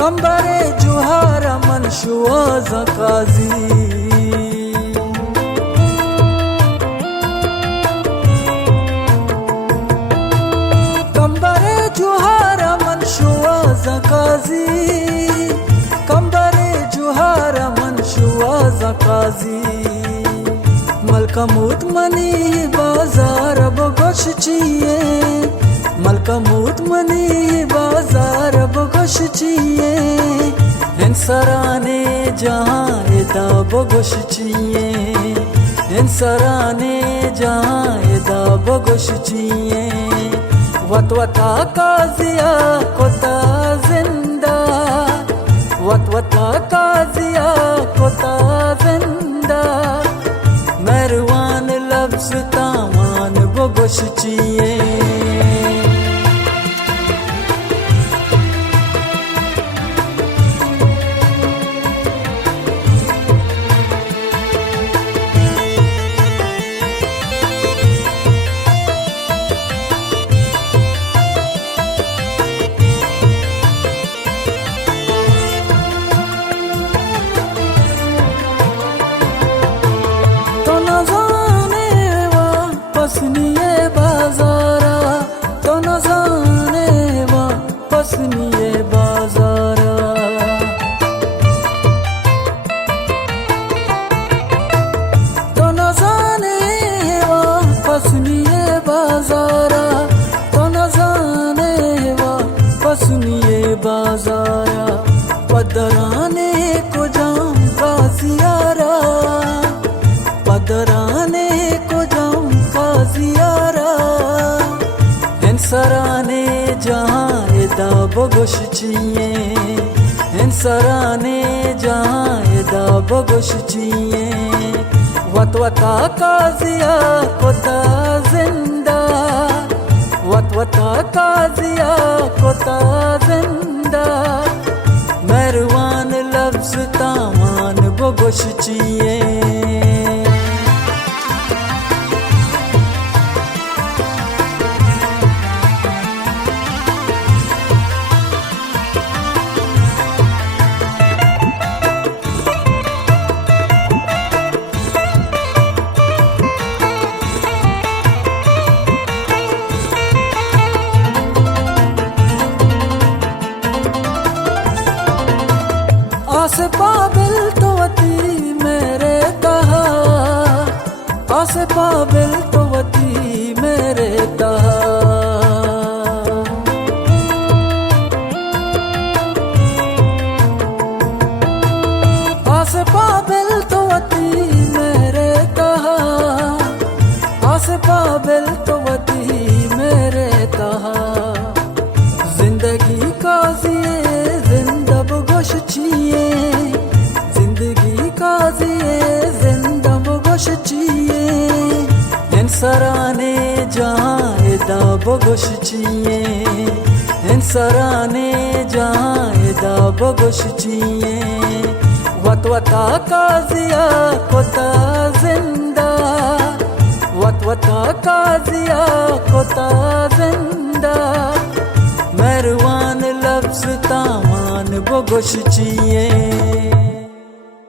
कंबरे जुहार मन शुआज़ काजी कंबरे जुहार मन शुआज़ काजी कंबरे जुहार मन शुआज़ काजी मलका मूत मनी बाजार बगशचिए मलका मूत मनी बाजार बगशचिए इंसराने जहाँ एदा बगशचिए इंसराने जहाँ एदा बगशचिए वत वता काजिया कोता जिंदा वत वता काजिया कोता जिंदा मरवान लफ्ज़ तामान बगशचिए पसनिए बाजारा तो न जाने वा पसनिए बाजारा तो न जाने वा पसनिए बाजारा तो न जाने वा पसनिए बाजारा पदराने को जाम का जियारा पदराने को जाम जियारा इंसराने जहाँ एदा बगशचिए इंसराने जहाँ एदा बगशचिए वत वता काजिया कोता जिंदा वत वता काजिया कोता जिंदा मरवान लफ्ज़ तामान बगशचिए आसे पाबिल तो वती मेरे कहा आसे पाबिल तो वती मेरे कहा आसे पाबिल तो वती मेरे कहा आसे पाबिल तो वती मेरे कहा जिंदगी का जिए जिंदा बगशचिए जिंदगी का जिए जिंदा बगशचिए इंसराने जहाँ एदा बगशचिए इंसराने जहाँ एदा बगशचिए वत वता काजिया कोता जिंदा वत वता काजिया कोता जिंदा मरवान लफ्ज़ तामान बगशचिए